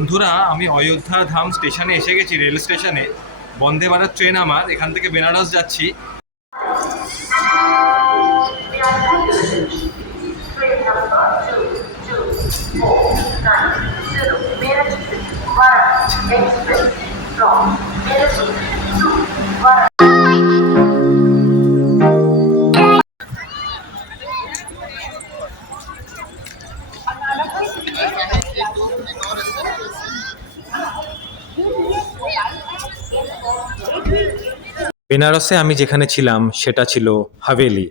বন্ধুরা, আমি অযোধ্যা ধাম স্টেশনে এসে গেছি, রেল স্টেশনে। বন্দে ভারত ট্রেন আমার, এখান থেকে বেনারস যাচ্ছি। বেনারসে আমি যেখানে ছিলাম সেটা ছিল হাভেলি।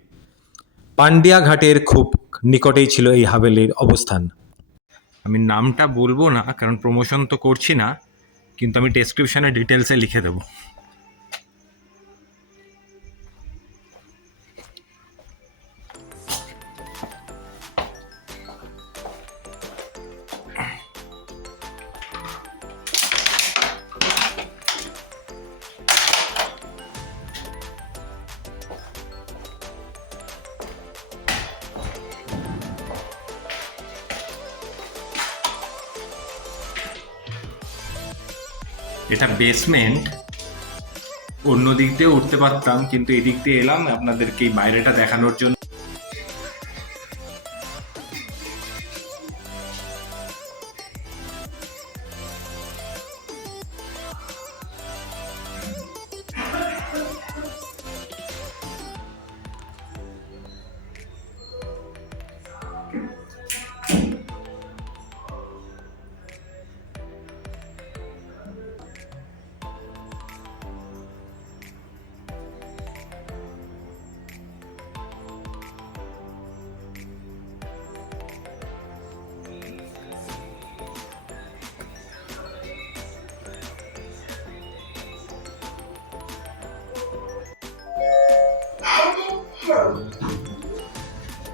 পান্ডিয়া ঘাটের খুব নিকটেই ছিল এই হাভেলির অবস্থান। আমি নামটা বলবো না, কারণ প্রমোশন তো করছি না, কিন্তু আমি ডেসক্রিপশনে ডিটেলসে লিখে দেবো। এটা বেসমেন্ট, অন্য দিক দিয়ে উঠতে পারতাম, কিন্তু এদিক দিয়ে এলাম আপনাদেরকে এই বাইরেটা দেখানোর জন্য।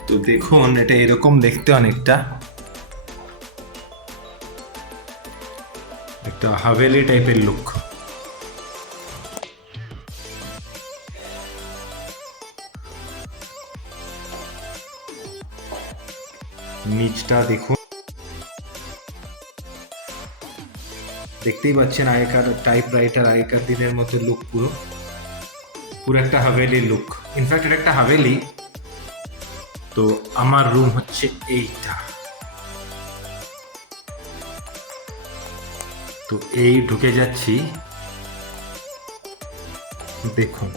তো দেখুন, এটা এরকম দেখতে, অনেকটা একটা হাভেলি টাইপের লুক। নিচটা দেখুন, দেখতেই পাচ্ছেন আগেকার টাইপরাইটার, আগেকার দিনের মতো লুক, পুরো পুরো একটা হাভেলি লুক। ইনফ্যাক্ট এটা একটা হাভেলি। তো আমার রুম হচ্ছে এইটা। তো এই ঢুকে যাচ্ছি, দেখুন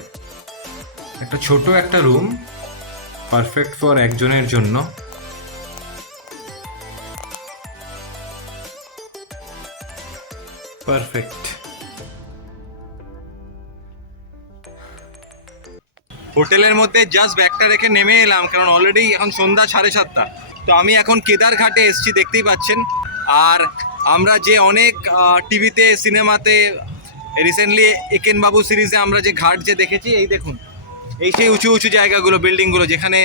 একটা ছোট একটা রুম, পারফেক্ট ফর একজনের জন্য। পারফেক্ট। হোটেলের মধ্যে জাস্ট ব্যাগটা রেখে নেমে এলাম, কারণ অলরেডি এখন সন্ধ্যা 7:30। তো আমি এখন কেদার ঘাটে এসেছি, দেখতেই পাচ্ছেন। আর আমরা যে অনেক টিভিতে, সিনেমাতে, রিসেন্টলি একেন বাবু সিরিজে আমরা যে ঘাট যে দেখেছি, এই দেখুন, এই সেই উঁচু উঁচু জায়গাগুলো, বিল্ডিংগুলো, যেখানে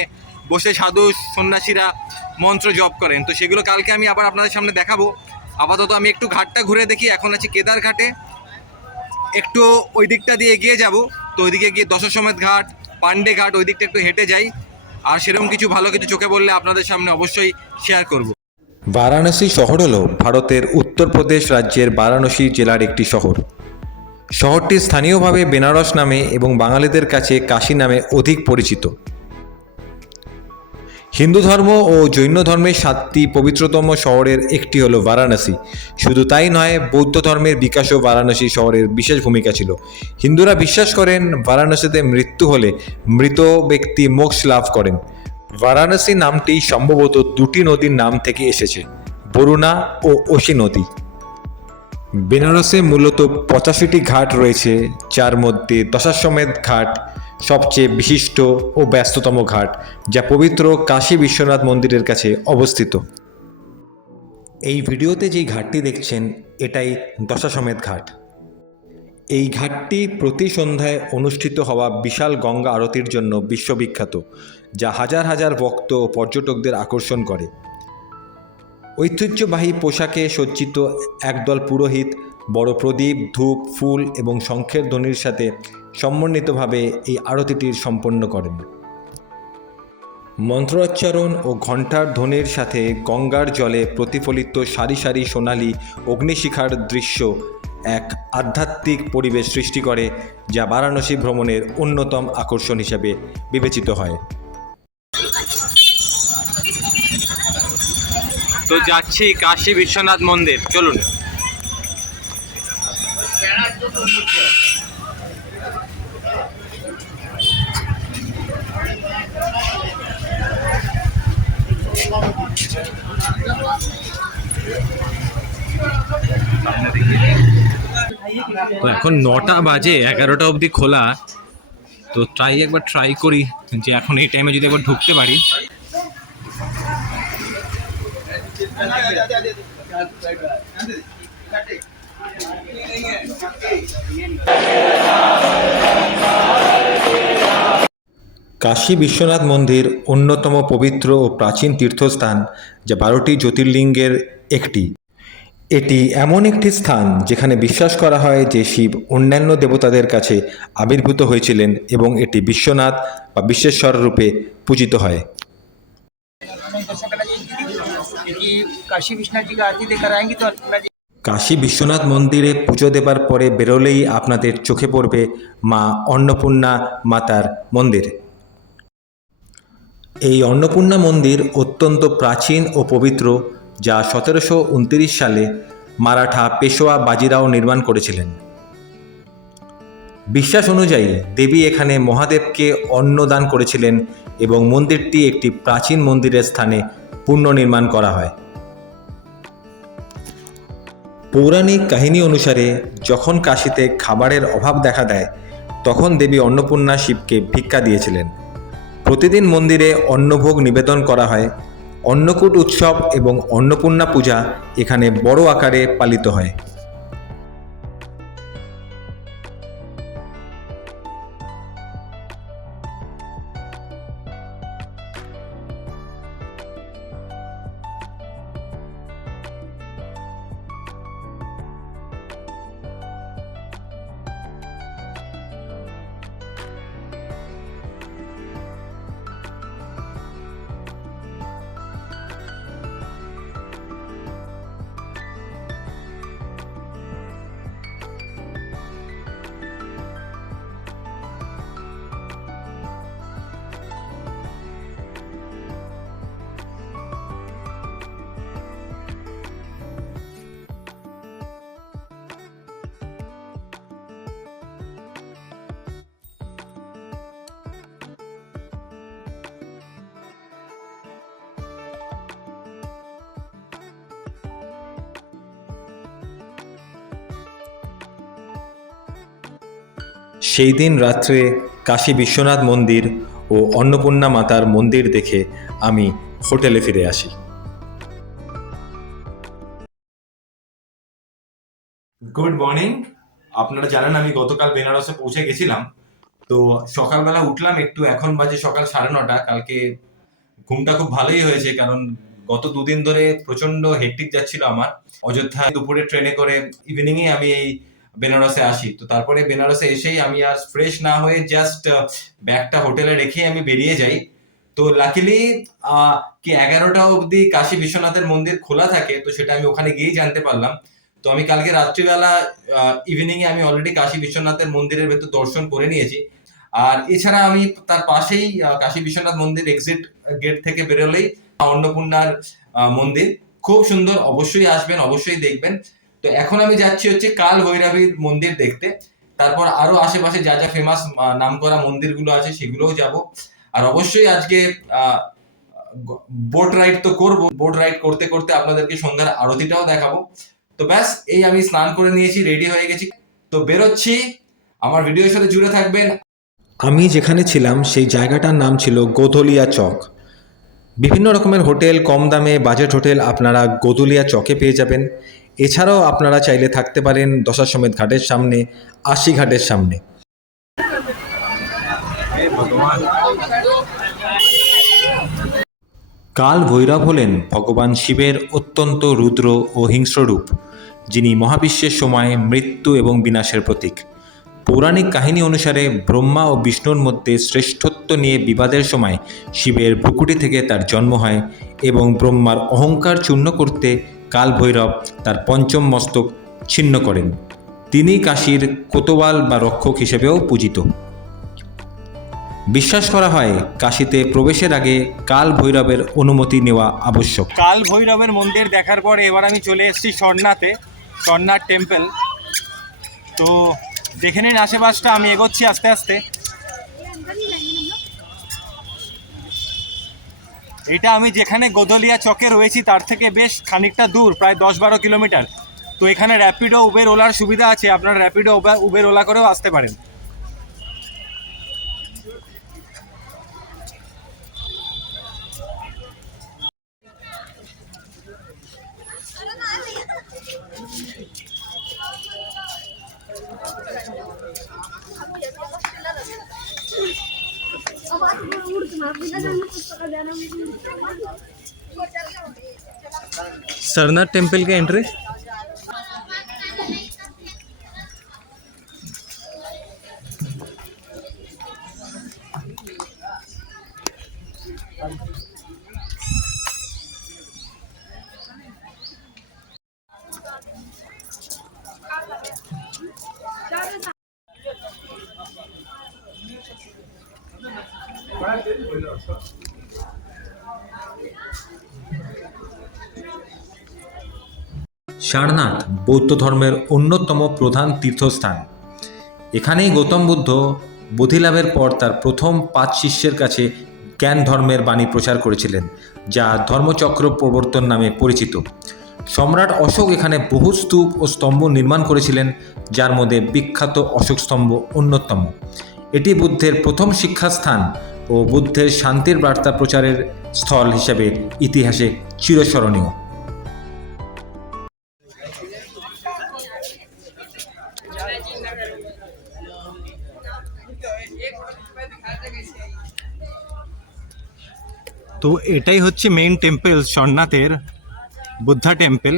বসে সাধু সন্ন্যাসীরা মন্ত্র জপ করেন। তো সেগুলো কালকে আমি আবার আপনাদের সামনে দেখাবো। আপাতত আমি একটু ঘাটটা ঘুরে দেখি। এখন আছি কেদার ঘাটে, একটু ওই দিকটা দিয়ে এগিয়ে যাব। তো ওইদিকে গিয়ে দশাশ্বমেধ ঘাট, পান্ডে ঘাট, ওই দিকটা একটু হেঁটে যাই। আর সেরকম কিছু ভালো কিছু চোখে পড়লে আপনাদের সামনে অবশ্যই শেয়ার করব। বারাণসী শহর হল ভারতের উত্তরপ্রদেশ রাজ্যের বারাণসী জেলার একটি শহর। শহরটি স্থানীয়ভাবে বেনারস নামে এবং বাঙালিদের কাছে কাশী নামে অধিক পরিচিত। হিন্দু ধর্ম ও জৈন ধর্মের 7টি পবিত্রতম শহরের একটি হল বারাণসী। শুধু তাই নয়, বৌদ্ধ ধর্মের বিকাশেও বারাণসী শহরের বিশেষ ভূমিকা ছিল। হিন্দুরা বিশ্বাস করেন বারাণসীতে মৃত্যু হলে মৃত ব্যক্তি মোক্ষ লাভ করেন। বারাণসী নামটি সম্ভবত দুটি নদীর নাম থেকে এসেছে, বরুণা ও অসি নদী। বেনারসে মূলত 85টি ঘাট রয়েছে, যার মধ্যে দশাশ্বমেধ ঘাট সবচেয়ে বিশিষ্ট ও ব্যস্ততম ঘাট, যা পবিত্র কাশী বিশ্বনাথ মন্দিরের কাছে অবস্থিত। এই ভিডিওতে যেই ঘাটটি দেখছেন, এটাই দশাশ্বমেধ ঘাট। এই ঘাটটি প্রতি সন্ধ্যায় অনুষ্ঠিত হওয়া বিশাল গঙ্গা আরতির জন্য বিশ্ববিখ্যাত, যা হাজার হাজার ভক্ত ও পর্যটকদের আকর্ষণ করে। ঐতিহ্যবাহী পোশাকে সজ্জিত একদল পুরোহিত বড় প্রদীপ, ধূপ, ফুল এবং শঙ্খের ধ্বনির সাথে সমন্বিতভাবে এই আরতিটি সম্পন্ন করেন। মন্ত্রোচ্চারণ ও ঘণ্টার ধ্বনির সাথে গঙ্গার জলে প্রতিফলিত সারি সারি সোনালি অগ্নিশিখার দৃশ্য এক আধ্যাত্মিক পরিবেশ সৃষ্টি করে, যা বারাণসী ভ্রমণের অন্যতম আকর্ষণ হিসেবে বিবেচিত হয়। তো যাচ্ছি কাশী বিশ্বনাথ মন্দির, চলুন। তো এখন 9টা বাজে, 11টা অবধি খোলা। তো একবার ট্রাই করি যে এখন এই টাইমে যদি একবার ঢুকতে পারি। কাশী বিশ্বনাথ মন্দির অন্যতম পবিত্র ও প্রাচীন তীর্থস্থান, যা 12টি জ্যোতির্লিঙ্গের একটি। এটি এমন একটি স্থান যেখানে বিশ্বাস করা হয় যে শিব অন্যান্য দেবতাদের কাছে আবির্ভূত হয়েছিলেন এবং এটি বিশ্বনাথ বা বিশ্বেশ্বর রূপে পূজিত হয়। কাশী বিশ্বনাথ মন্দিরে পুজো দেবার পরে বেরোলেই আপনাদের চোখে পড়বে মা অন্নপূর্ণা মাতার মন্দির। এই অন্নপূর্ণা মন্দির অত্যন্ত প্রাচীন ও পবিত্র, যা 1729 সালে মারাঠা পেশোয়া বাজিরাও নির্মাণ করেছিলেন। বিশ্বাস অনুযায়ী দেবী এখানে মহাদেবকে অন্ন দান করেছিলেন এবং মন্দিরটি একটি প্রাচীন মন্দিরের স্থানে পুনর্নির্মাণ করা হয়। পৌরাণিক কাহিনী অনুসারে যখন কাশীতে খাবারের অভাব দেখা দেয়, তখন দেবী অন্নপূর্ণা শিবকে ভিক্ষা দিয়েছিলেন। প্রতিদিন মন্দিরে অন্নভোগ নিবেদন করা হয়। অন্নকূট উৎসব এবং অন্নপূর্ণা পূজা এখানে বড় আকারে পালিত হয়। সেই দিন রাত্রে কাশী বিশ্বনাথ মন্দির ও অন্নপূর্ণা মাতার মন্দির দেখে আমি হোটেলে ফিরে আসি। Good morning. আপনারা জানেন আমি গতকাল বেনারসে পৌঁছে গেছিলাম। তো সকালবেলা উঠলাম একটু, এখন বাজে সকাল 9:30। কালকে ঘুমটা খুব ভালোই হয়েছে, কারণ গত দুদিন ধরে প্রচন্ড হেক্টিক যাচ্ছিল আমার। অযোধ্যায় দুপুরে ট্রেনে করে ইভিনিংয়ে আমি এই বেনারসে আসি। তো তারপরে বেনারসে এসেই আমি আর ফ্রেশ না হয়ে জাস্ট ব্যাগটা হোটেলে রেখেই আমি বেরিয়ে যাই। তো লাকিলি কি 11টা অবধি কাশী বিশ্বনাথের মন্দির খোলা থাকে, তো সেটা আমি ওখানে গিয়েই জানতে পারলাম। তো আমি কালকে রাত্রিবেলা ইভিনিংয়ে আমি অলরেডি কাশী বিশ্বনাথের মন্দিরের ভেতর দর্শন করে নিয়েছি। আর এছাড়া আমি তার পাশেই কাশী বিশ্বনাথ মন্দির এক্সিট গেট থেকে বেরোলেই অন্নপূর্ণার মন্দির, খুব সুন্দর। অবশ্যই আসবেন, অবশ্যই দেখবেন। তো এখন আমি যাচ্ছি হচ্ছে কাল ভৈরবীর মন্দির দেখতে। তারপর আরো আশেপাশে যা যা ফেমাস নামকরা মন্দিরগুলো আছে সেগুলোও যাব। আর অবশ্যই আজকে বোট রাইড তো করবো। বোট রাইড করতে করতে আপনাদেরকে সন্ধ্যার আরতিটাও দেখাবো। তো ব্যাস, এই আমি স্নান করে নিয়েছি, রেডি হয়ে গেছি, তো বেরোচ্ছি। আমার ভিডিওর সাথে জুড়ে থাকবেন। আমি যেখানে ছিলাম সেই জায়গাটার নাম ছিল গোধলিয়া চক। বিভিন্ন রকমের হোটেল, কম দামে বাজেট হোটেল আপনারা গোধলিয়া চকে পেয়ে যাবেন। এছাড়াও আপনারা চাইলে থাকতে পারেন দশাশ্বমেধ ঘাটের সামনে, আশি ঘাটের সামনে। কাল ভৈরব হলেন ভগবান শিবের অত্যন্ত রুদ্র ও হিংস্র রূপ, যিনি মহাবিশ্বের সময় মৃত্যু এবং বিনাশের প্রতীক। পৌরাণিক কাহিনী অনুসারে ব্রহ্মা ও বিষ্ণুর মধ্যে শ্রেষ্ঠত্ব নিয়ে বিবাদের সময় শিবের ভ্রুকুটি থেকে তার জন্ম হয় এবং ব্রহ্মার অহংকার চূর্ণ করতে কাল ভৈরব তার পঞ্চম মস্তক ছিন্ন করেন। তিনি কাশীর কোতোয়াল বা রক্ষক হিসেবেও পূজিত। বিশ্বাস করা হয় কাশীতে প্রবেশের আগে কাল ভৈরবের অনুমতি নেওয়া আবশ্যক। কাল ভৈরবের মন্দির দেখার পরে এবার আমি চলে এসেছি সরনাথে, সরনাথ টেম্পল। তো দেখে নিন আশেপাশটা, আমি এগোচ্ছি আস্তে আস্তে। এটা আমি যেখানে গোদলিয়া চকে রয়েছি তার থেকে বেশ খানিকটা দূর, প্রায় 10-12 কিলোমিটার। তো এখানে র্যাপিডো, উবের, ওলার সুবিধা আছে, আপনারা র্যাপিডো, উবের, ওলা করেও আসতে পারেন। सरनाथ टेम्पल के एंट्री সারনাথ বৌদ্ধ ধর্মের অন্যতম প্রধান তীর্থস্থান। এখানেই গৌতম বুদ্ধ বোধিলাভের পর তার প্রথম 5 শিষ্যের কাছে জ্ঞান ধর্মের বাণী প্রচার করেছিলেন, যা ধর্মচক্র প্রবর্তন নামে পরিচিত। সম্রাট অশোক এখানে বহু স্তূপ ও স্তম্ভ নির্মাণ করেছিলেন, যার মধ্যে বিখ্যাত অশোক স্তম্ভ অন্যতম। এটি বুদ্ধের প্রথম শিক্ষাস্থান ও বুদ্ধের শান্তির বার্তা প্রচারের স্থল হিসেবে ইতিহাসে চিরস্মরণীয়। তো এটাই হচ্ছে মেইন টেম্পল সরনাথের, বুদ্ধা টেম্পল।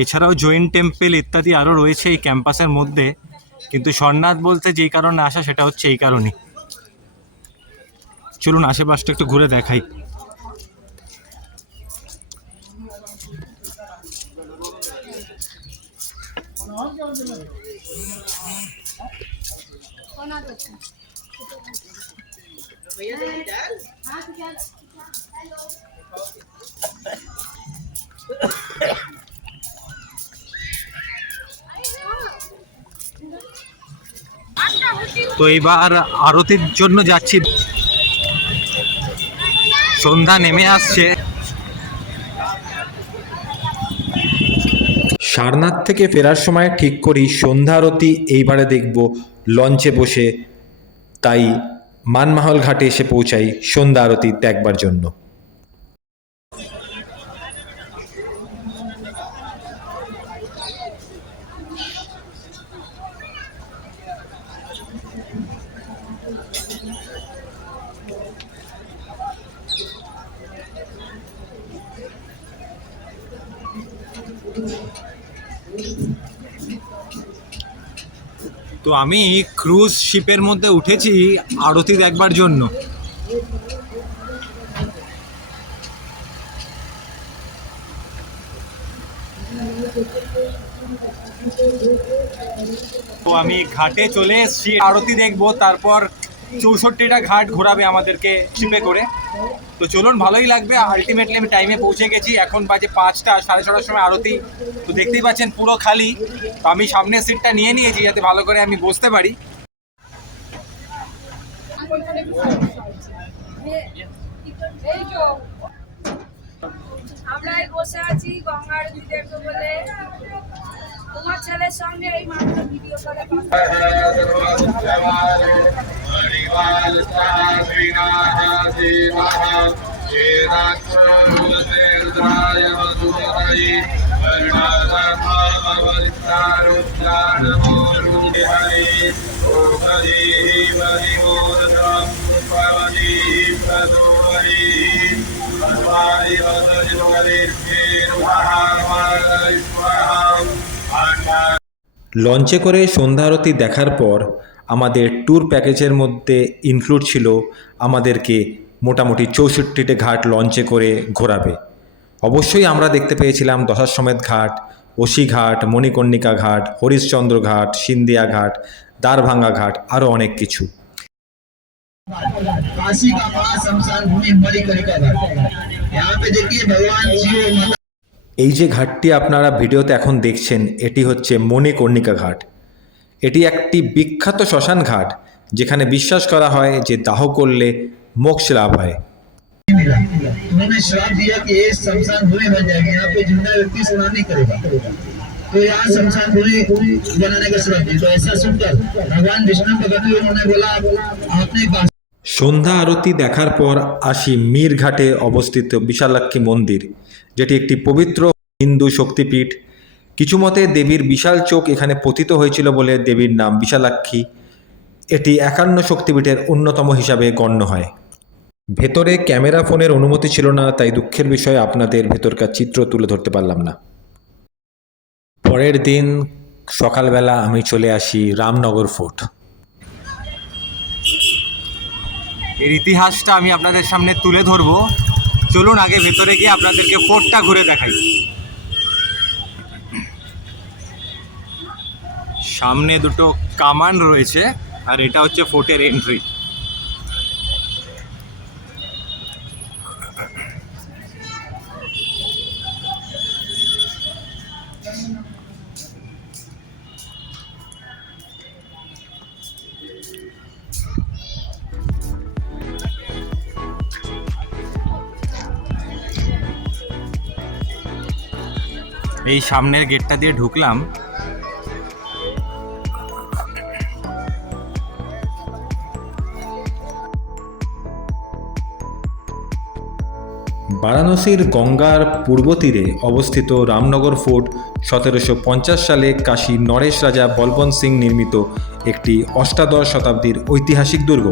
এছাড়াও জৈন টেম্পল ইত্যাদি আরও রয়েছে এই ক্যাম্পাসের মধ্যে, কিন্তু সরনাথ বলতে যেই কারণে আসা সেটা হচ্ছে এই কারণেই। চলুন আশেপাশটা একটু ঘুরে দেখাই। তো এবার আরতির জন্য যাচ্ছি, সন্ধ্যা নেমে আসছে। সারনাথ থেকে ফেরার সময় ঠিক করি সন্ধ্যা আরতি এইবারে দেখব লঞ্চে বসে, তাই মানমাহল ঘাটে এসে পৌঁছাই সন্ধ্যা আরতি দেখবার জন্য। তো আমি ক্রুজ শিপের মধ্যে উঠেছি আরতি দেখবার জন্য। তো আমি ঘাটে চলে এসেছি, আরতি দেখবো, তারপর 64টা ঘাট ঘোরাবে আমাদেরকে শিপে করে। তো চলুন, ভালোই লাগবে। আলটিমেটলি আমি টাইমে পৌঁছে গেছি, এখন বাজে 5টা, 6:30টার সময় আরতি। তো দেখতেই পাচ্ছেন পুরো খালি। তো আমি সামনের সিটটা নিয়ে নিয়েছি যাতে ভালো করে আমি বসতে পারি। আমরাই বসে আছি গঙ্গা আরতি দেখবো বলে। তোমার ছেলের সঙ্গে এই মাত্র ভিডিও কলে লঞ্চে করে সন্ধ্যা আরতি দেখার পর আমাদের ট্যুর প্যাকেজের মধ্যে ইনক্লুড ছিল আমাদেরকে মোটামুটি 64টে ঘাট লঞ্চে করে ঘোরাবে। অবশ্যই আমরা দেখতে পেয়েছিলাম দশাশ্বমেধ ঘাট, ওসি ঘাট, মণিকর্ণিকা ঘাট, হরিশ্চন্দ্র ঘাট, সিন্ধিয়া ঘাট, দ্বারভাঙ্গা ঘাট, আরও অনেক কিছু। काशी का बड़ा शमशान भूमि मणिकर्णिका घाट। यहाँ पे देखिए भगवान शिव और माता এই যে ঘাটটি আপনারা ভিডিওতে এখন দেখছেন এটি হচ্ছে মণিকর্ণিকা ঘাট। এটি একটি বিখ্যাত শ্মশান ঘাট যেখানে বিশ্বাস করা হয় যে দাহ করলে মোক্ষ লাভ হয়। मिला। उन्होंने श्राप दिया कि ये शमशान भूमि बन जाएगी, यहाँ पे जिंदा व्यक्ति स्नान नहीं करेगा। तो यहाँ शमशान भूमि बनाने का श्राप दिया। तो ऐसा सुनकर भगवान विष्णु भगवान उन्होंने बोला आपने সন্ধ্যা আরতি দেখার পর আসি মীরঘাটে অবস্থিত বিশালাক্ষী মন্দির, যেটি একটি পবিত্র হিন্দু শক্তিপীঠ। কিছু মতে দেবীর বিশাল চোখ এখানে পতিত হয়েছিল বলে দেবীর নাম বিশালাক্ষী। এটি 51 শক্তিপীঠের অন্যতম হিসাবে গণ্য হয়। ভেতরে ক্যামেরা ফোনের অনুমতি ছিল না, তাই দুঃখের বিষয়ে আপনাদের ভেতরকার চিত্র তুলে ধরতে পারলাম না। পরের দিন সকালবেলা আমি চলে আসি রামনগর ফোর্ট। এর ইতিহাসটা আমি আপনাদের সামনে তুলে ধরবো। চলুন আগে ভেতরে গিয়ে আপনাদেরকে ফোর্টটা ঘুরে দেখাই। সামনে দুটো কামান রয়েছে আর এটা হচ্ছে ফোর্টের এন্ট্রি। এই সামনের গেটটা দিয়ে ঢুকলাম। বারাণসীর গঙ্গার পূর্ব তীরে অবস্থিত রামনগর ফোর্ট 1750 সালে কাশী নরেশ রাজা বলবন্ত সিং নির্মিত একটি অষ্টাদশ শতাব্দীর ঐতিহাসিক দুর্গ।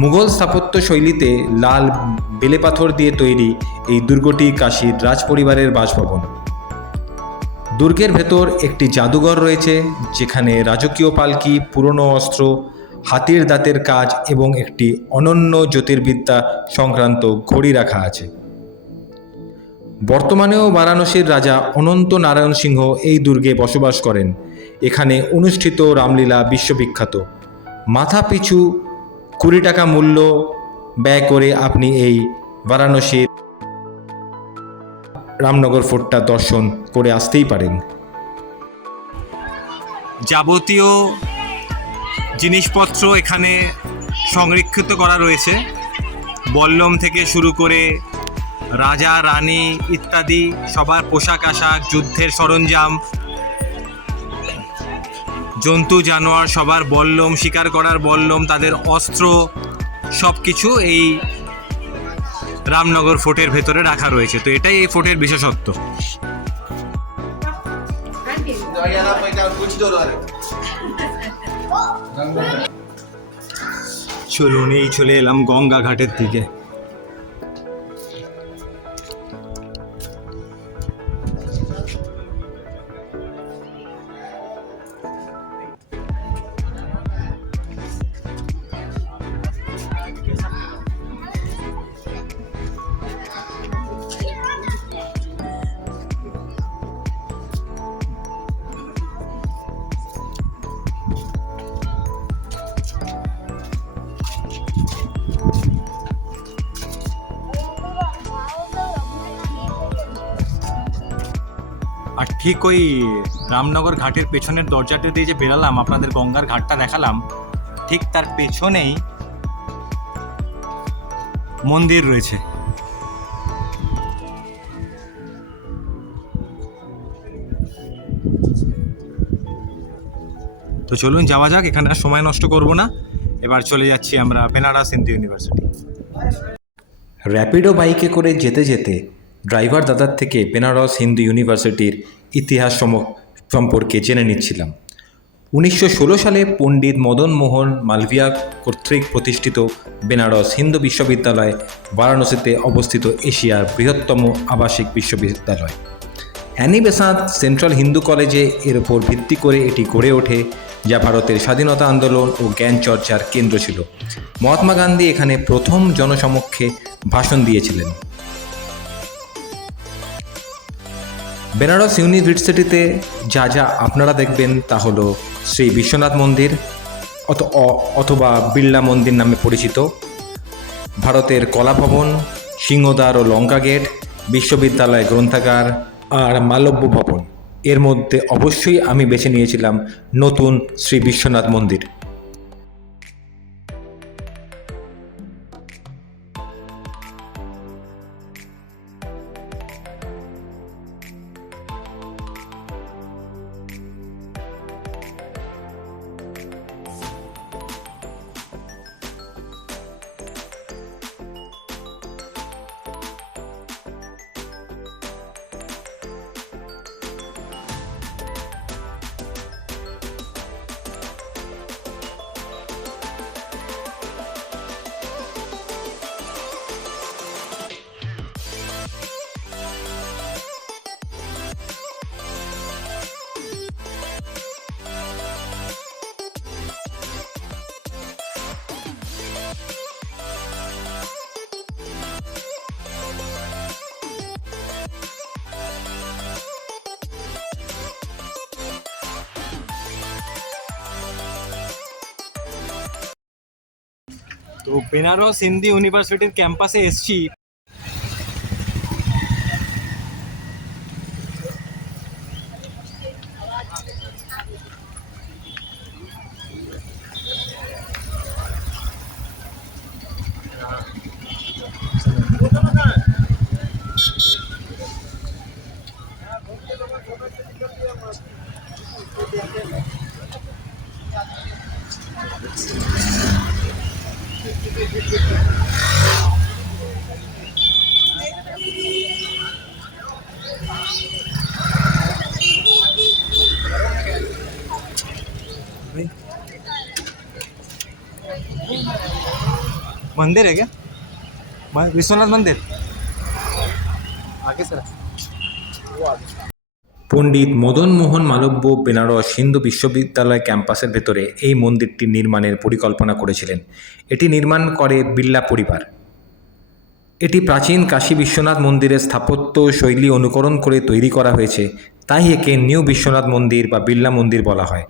মুঘল স্থাপত্য শৈলীতে লাল বেলেপাথর দিয়ে তৈরি এই দুর্গটি কাশীর রাজপরিবারের বাসভবন। দুর্গের ভেতর একটি জাদুঘর রয়েছে যেখানে রাজকীয় পালকি, পুরনো অস্ত্র, হাতির দাঁতের কাজ এবং একটি অনন্য জ্যোতির্বিদ্যা সংক্রান্ত ঘড়ি রাখা আছে। বর্তমানেও বারাণসীর রাজা অনন্ত নারায়ণ সিংহ এই দুর্গে বসবাস করেন। এখানে অনুষ্ঠিত রামলীলা বিশ্ববিখ্যাত। মাথা পিছু 20 টাকা মূল্য ব্যয় করে আপনি এই বারাণসীর রামনগর ফোর্টটা দর্শন করে আসতেই পারেন। যাবতীয় জিনিসপত্র এখানে সংরক্ষিত করা রয়েছে, বল্লম থেকে শুরু করে রাজা রানী ইত্যাদি সবার পোশাক আশাক, যুদ্ধের সরঞ্জাম, জন্তু জানোয়ার সবার বল্লম, শিকার করার বল্লম, তাদের অস্ত্র সব কিছু এই রামনগর ফোর্টের ভেতরে রাখা রয়েছে। তো এটাই এই ফোর্টের বিশেষত্ব। চলুন এই চলে এলাম গঙ্গা ঘাটের দিকে। আর ঠিক ওই রামনগর ঘাটের পেছনের দরজাটা দিয়ে যে বেরালাম, আপনাদের গঙ্গার ঘাটটা দেখালাম, ঠিক তার পেছনেই মন্দির রয়েছে। তো চলুন যাওয়া যাক, এখানে আর সময় নষ্ট করব না। এবার চলে যাচ্ছি আমরা বেনারস হিন্দু ইউনিভার্সিটি। র্যাপিডো বাইকে করে যেতে যেতে ড্রাইভার দাদার থেকে বেনারস হিন্দু ইউনিভার্সিটির ইতিহাস সম্পর্কে জেনে নিচ্ছিলাম। 1916 সালে পণ্ডিত মদন মোহন মালভিয়া কর্তৃক প্রতিষ্ঠিত বেনারস হিন্দু বিশ্ববিদ্যালয় বারাণসীতে অবস্থিত এশিয়ার বৃহত্তম আবাসিক বিশ্ববিদ্যালয়। অ্যানি বেসান্ত সেন্ট্রাল হিন্দু কলেজে এর উপর ভিত্তি করে এটি গড়ে ওঠে, যা ভারতের স্বাধীনতা আন্দোলন ও জ্ঞান চর্চার কেন্দ্র ছিল। মহাত্মা গান্ধী এখানে প্রথম জনসমক্ষে ভাষণ দিয়েছিলেন। বেনারস ইউনিভার্সিটিতে যা যা আপনারা দেখবেন তা হলো শ্রী বিশ্বনাথ মন্দির অথবা বিড়লা মন্দির নামে পরিচিত, ভারতের কলা ভবন, সিংহদ্বার ও লঙ্কা গেট, বিশ্ববিদ্যালয় গ্রন্থাগার আর মালব্য ভবন। এর মধ্যে অবশ্যই আমি বেছে নিয়েছিলাম নতুন শ্রী বিশ্বনাথ মন্দির। তো বেনারস হিন্দু ইউনিভার্সিটির ক্যাম্পাসে এসছি। मंदिर है क्या? विश्वनाथ मंदिर आगे सर। পণ্ডিত মদন মোহন মালব্য বেনারস হিন্দু বিশ্ববিদ্যালয় ক্যাম্পাসের ভেতরে এই মন্দিরটি নির্মাণের পরিকল্পনা করেছিলেন। এটি নির্মাণ করে বিড়লা পরিবার। এটি প্রাচীন কাশী বিশ্বনাথ মন্দিরের স্থাপত্য শৈলী অনুকরণ করে তৈরি করা হয়েছে, তাই একে নিউ বিশ্বনাথ মন্দির বা বিড়লা মন্দির বলা হয়।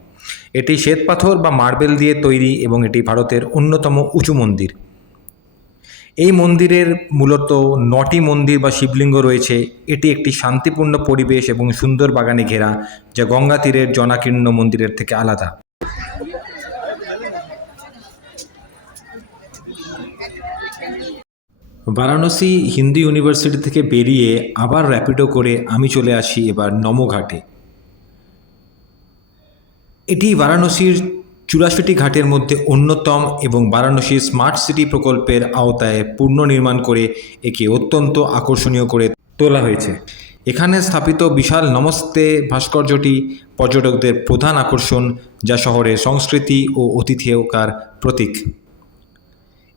এটি শ্বেতপাথর বা মার্বেল দিয়ে তৈরি এবং এটি ভারতের অন্যতম উঁচু মন্দির। এই মন্দিরের মূলত 9টি মন্দির বা শিবলিঙ্গ রয়েছে। এটি একটি শান্তিপূর্ণ পরিবেশ এবং সুন্দর বাগানে ঘেরা, যা গঙ্গা তীরের জনাকীর্ণ মন্দিরের থেকে আলাদা। বারাণসী হিন্দু ইউনিভার্সিটি থেকে বেরিয়ে আবার র্যাপিডো করে আমি চলে আসি এবার নমঘাটে। এটি বারাণসীর 84টি ঘাটের মধ্যে অন্যতম এবং বারাণসী স্মার্ট সিটি প্রকল্পের আওতায় পুনর্নির্মাণ করে একে অত্যন্ত আকর্ষণীয় করে তোলা হয়েছে। এখানে স্থাপিত বিশাল নমস্তে ভাস্কর্যটি পর্যটকদের প্রধান আকর্ষণ, যা শহরের সংস্কৃতি ও আতিথেয়তার প্রতীক।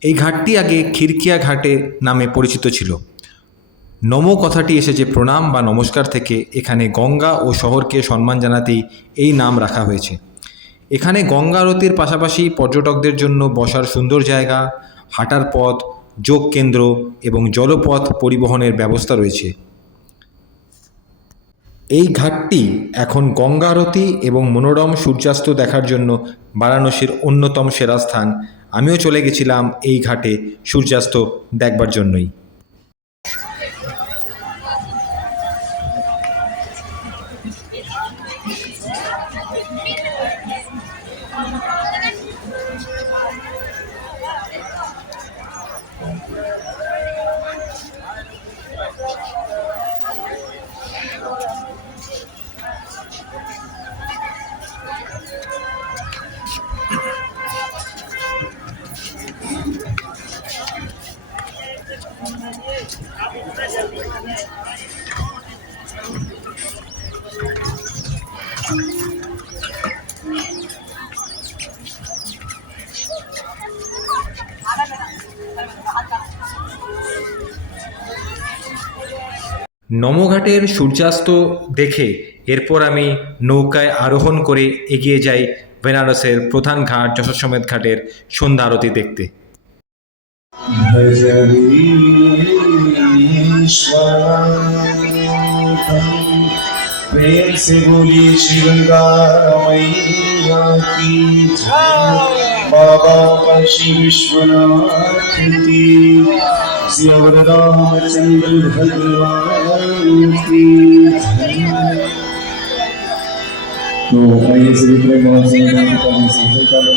এই ঘাটটি আগে খিরকিয়া ঘাটে নামে পরিচিত ছিল। নমো কথাটি এসেছে প্রণাম বা নমস্কার থেকে। এখানে গঙ্গা ও শহরকে সম্মান জানাতেই এই নাম রাখা হয়েছে। এখানে গঙ্গা আরতির পাশাপাশি পর্যটকদের জন্য বসার সুন্দর জায়গা, হাঁটার পথ, যোগ কেন্দ্র এবং জলপথ পরিবহনের ব্যবস্থা রয়েছে। এই ঘাটটি এখন গঙ্গা আরতি এবং মনোরম সূর্যাস্ত দেখার জন্য বারাণসীর অন্যতম সেরা স্থান। আমিও চলে গেছিলাম এই ঘাটে সূর্যাস্ত দেখবার জন্যই। নমঘাটের সূর্যাস্ত দেখে এরপর আমি নৌকায় আরোহণ করে এগিয়ে যাই বেনারসের প্রধান ঘাট যশোশ্বমেধ ঘাটের সন্ধ্যা আরতি দেখতে। प्रेम से बोली श्री गंगा मैया की जय। बाबा काशी विश्वनाथ की, श्री रामचंद्र भगवान की जय। तो आइए सभी प्रेम और संकल्प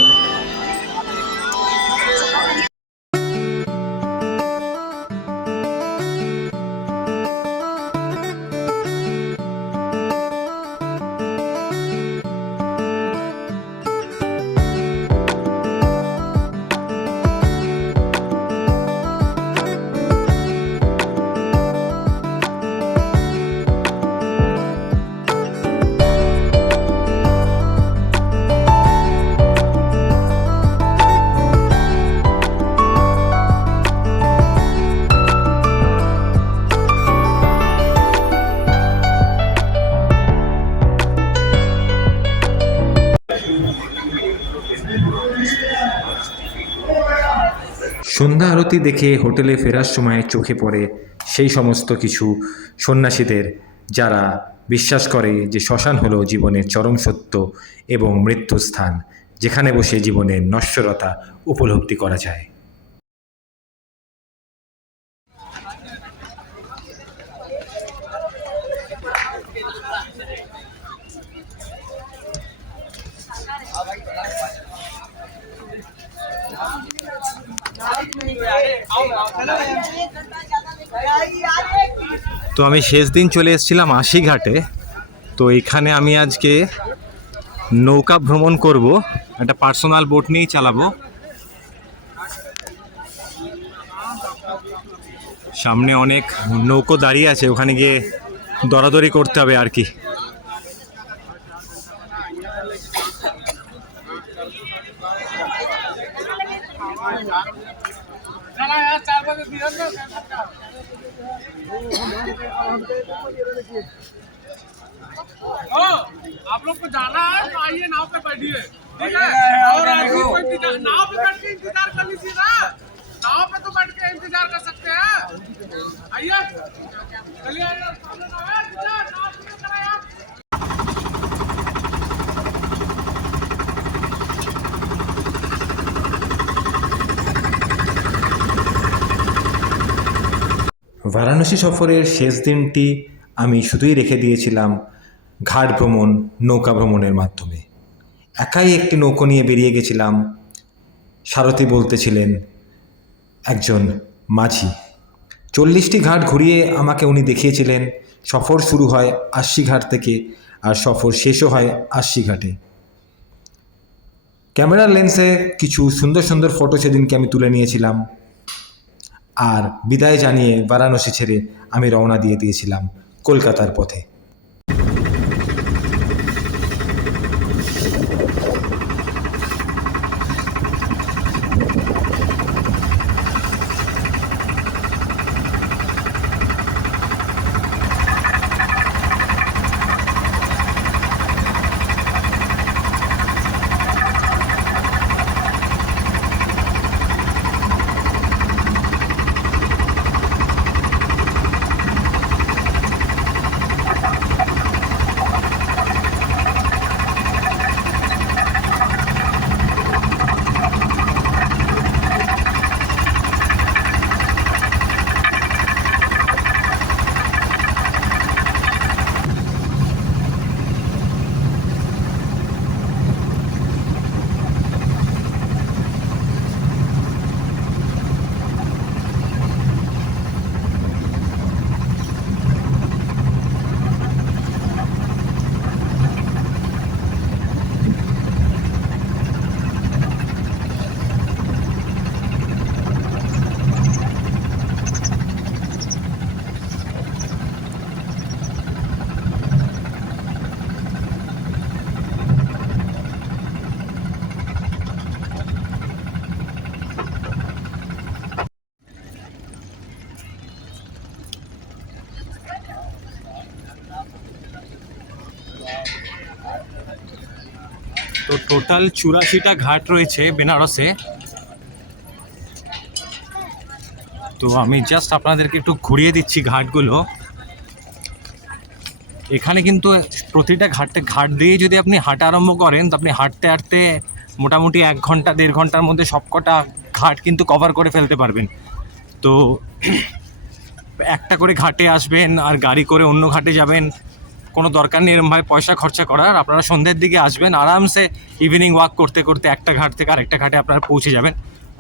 সন্ধ্যা আরতি দেখে হোটেলে ফেরার সময় চোখে পড়ে সেই সমস্ত কিছু সন্ন্যাসীদের যারা বিশ্বাস করে যে শ্মশান হলো জীবনের চরম সত্য এবং মৃত্যুস্থান, যেখানে বসে জীবনের নশ্বরতা উপলব্ধি করা যায়। তো আমি শেষ দিন চলে এসেছিলাম আশিঘাটে। তো এখানে আমি আজকে নৌকা ভ্রমণ করব, একটা পার্সোনাল বোট নিয়েই চালাবো। সামনে অনেক নৌকো দাঁড়িয়ে আছে, ওখানে গিয়ে দরাদরি করতে হবে আর কি। आप लोग को जाना है तो आइए, नाव पे बैठिए, ठीक है। और आदमी को नाव पे बैठ के इंतजार कर लीजिए ना, नाव पे तो बैठ के इंतजार कर सकते हैं। आइए चलिए, नाव पे कराए आप। বারাণসী সফরের শেষ দিনটি আমি শুধুই রেখে দিয়েছিলাম ঘাট ভ্রমণ, নৌকা ভ্রমণের মাধ্যমে। একাই একটি নৌকো নিয়ে বেরিয়ে গেছিলাম। সারথি বলতেছিলেন একজন মাঝি। 40টি ঘাট ঘুরিয়ে আমাকে উনি দেখিয়েছিলেন। সফর শুরু হয় 80 ঘাট থেকে আর সফর শেষও হয় 80 ঘাটে। ক্যামেরার লেন্সে কিছু সুন্দর সুন্দর ফটো সেদিনকে আমি তুলে নিয়েছিলাম। আর বিদায় জানিয়ে বারাণসী ছেড়ে আমি রওনা দিয়ে দিয়েছিলাম কলকাতার পথে। তো টোটাল 84টা ঘাট রয়েছে বেনারসে। তো আমি জাস্ট আপনাদেরকে একটু ঘুরিয়ে দিচ্ছি ঘাটগুলো। এখানে কিন্তু প্রতিটা ঘাট দিয়ে যদি আপনি হাঁটা আরম্ভ করেন তো আপনি হাঁটতে হাঁটতে মোটামুটি 1 ঘন্টা 1.5 ঘন্টার মধ্যে সবকটা ঘাট কিন্তু কভার করে ফেলতে পারবেন। তো একটা করে ঘাটে আসবেন আর গাড়ি করে অন্য ঘাটে যাবেন, কোনো দরকার নেই এরমভাবে পয়সা খরচা করার। আপনারা সন্ধ্যের দিকে আসবেন, আরামসে ইভিনিং ওয়াক করতে করতে একটা ঘাট থেকে আরেকটা ঘাটে আপনারা পৌঁছে যাবেন।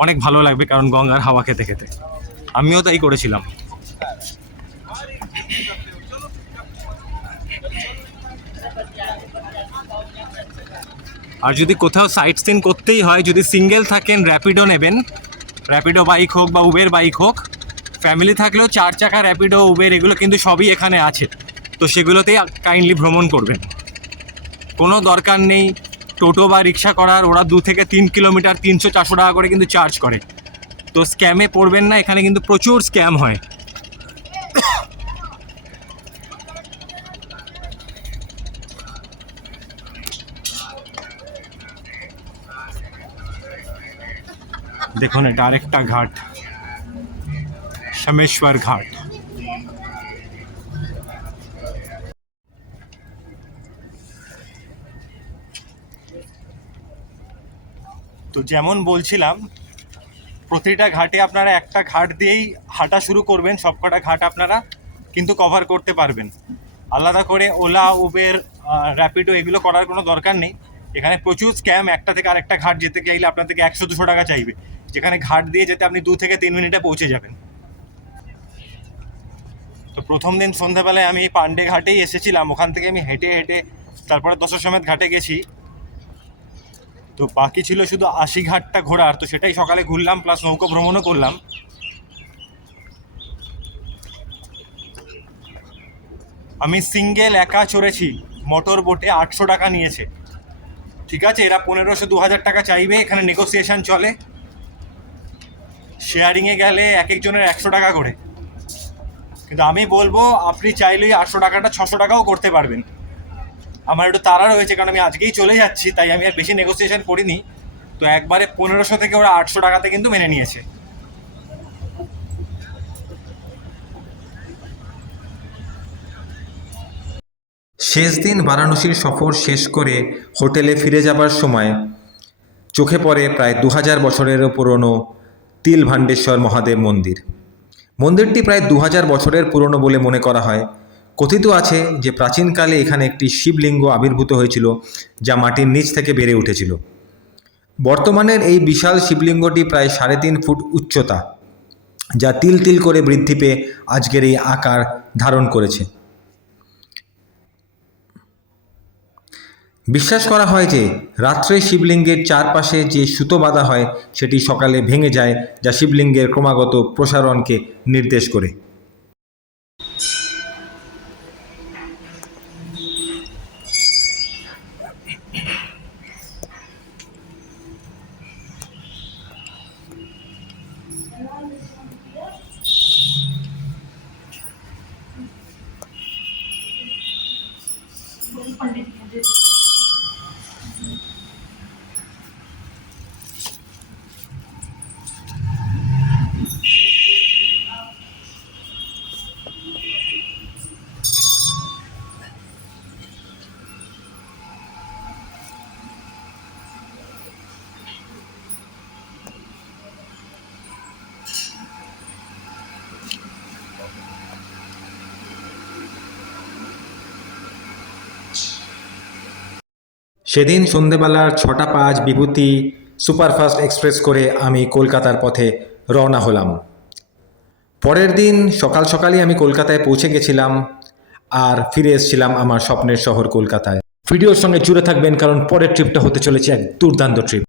অনেক ভালো লাগবে, কারণ গঙ্গার হাওয়া খেতে খেতে। আমিও তাই করেছিলাম। আর যদি কোথাও সাইট সিন করতেই হয়, যদি সিঙ্গেল থাকেন র্যাপিডো নেবেন, র্যাপিডো বাইক হোক বা উবের বাইক হোক। ফ্যামিলি থাকলেও 4 চাকা র্যাপিডো উবের এগুলো কিন্তু সবই এখানে আছে, তো সেগুলোতেই কাইন্ডলি ভ্রমণ করবেন। কোনো দরকার নেই টোটো বা রিক্সা করার, ওরা 2 থেকে 3 কিলোমিটার 300-400 টাকা করে কিন্তু চার্জ করে। তো স্ক্যামে পড়বেন না, এখানে কিন্তু প্রচুর স্ক্যাম হয়। দেখুন এটা আরেকটা ঘাট, সমেশ্বর ঘাট। তো যেমন বলছিলাম, প্রতিটা ঘাটে আপনারা একটা ঘাট দিয়েই হাঁটা শুরু করবেন, সবকটা ঘাট আপনারা কিন্তু কভার করতে পারবেন। আলাদা করে ওলা, উবের, র্যাপিডো এগুলো করার কোনো দরকার নেই। এখানে প্রচুর স্ক্যাম। একটা থেকে আরেকটা ঘাট যেতে গেলে আপনার থেকে 100-200 টাকা চাইবে, যেখানে ঘাট দিয়ে যেতে আপনি 2 থেকে 3 মিনিটে পৌঁছে যাবেন। তো প্রথম দিন সন্ধ্যাবেলায় আমি পান্ডে ঘাটেই এসেছিলাম, ওখান থেকে আমি হেঁটে হেঁটে তারপরে দশাশ্বমেধ ঘাটে গেছি। তো বাকি ছিল শুধু 80 ঘাটটা ঘোরার, তো সেটাই সকালে ঘুরলাম, প্লাস নৌকো ভ্রমণও করলাম। আমি সিঙ্গেল একা চড়েছি, মোটর বোটে 800 টাকা নিয়েছে। ঠিক আছে, এরা 1500-2000 টাকা চাইবে, এখানে নেগোসিয়েশন চলে। শেয়ারিংয়ে গেলে এক একজনের 100 টাকা করে, কিন্তু আমি বলবো আপনি চাইলেই 800 টাকাটা 600 টাকাও করতে পারবেন। আমার একটু তাড়া রয়েছে, কারণ আমি আজকেই চলে যাচ্ছি, তাই আমি আর বেশি নেগোসিয়েশন করিনি। তো একবারে 1500 থেকে ওরা 800 টাকাতে কিন্তু মেনে নিয়েছে। শেষ দিন বারাণসীর সফর শেষ করে হোটেলে ফিরে যাবার সময় চোখে পড়ে প্রায় 2000 বছরেরও পুরনো তিলভাণ্ডেশ্বর মহাদেব মন্দির। মন্দিরটি প্রায় 2000 বছরের পুরনো বলে মনে করা হয়। কথিত আছে যে প্রাচীনকালে এখানে একটি শিবলিঙ্গ আবির্ভূত হয়েছিল, যা মাটির নিচ থেকে বেড়ে উঠেছিল। বর্তমানের এই বিশাল শিবলিঙ্গটি প্রায় 3.5 ফুট উচ্চতা, যা তিল তিল করে বৃদ্ধি পেয়ে আজকের এই আকার ধারণ করেছে। বিশ্বাস করা হয় যে রাত্রে শিবলিঙ্গের চারপাশে যে সুতো বাঁধা হয় সেটি সকালে ভেঙে যায়, যা শিবলিঙ্গের ক্রমাগত প্রসারণকে নির্দেশ করে। সেদিন সন্ধেবেলার 6:05 বিভূতি সুপারফাস্ট এক্সপ্রেস করে আমি কলকাতার পথে রওনা হলাম। পরের দিন সকাল সকালই আমি কলকাতায় পৌঁছে গেছিলাম আর ফিরে এসেছিলাম আমার স্বপ্নের শহর কলকাতায়। ভিডিওর সঙ্গে জুড়ে থাকবেন, কারণ পরের ট্রিপটা হতে চলেছে এক দুর্দান্ত ট্রিপ।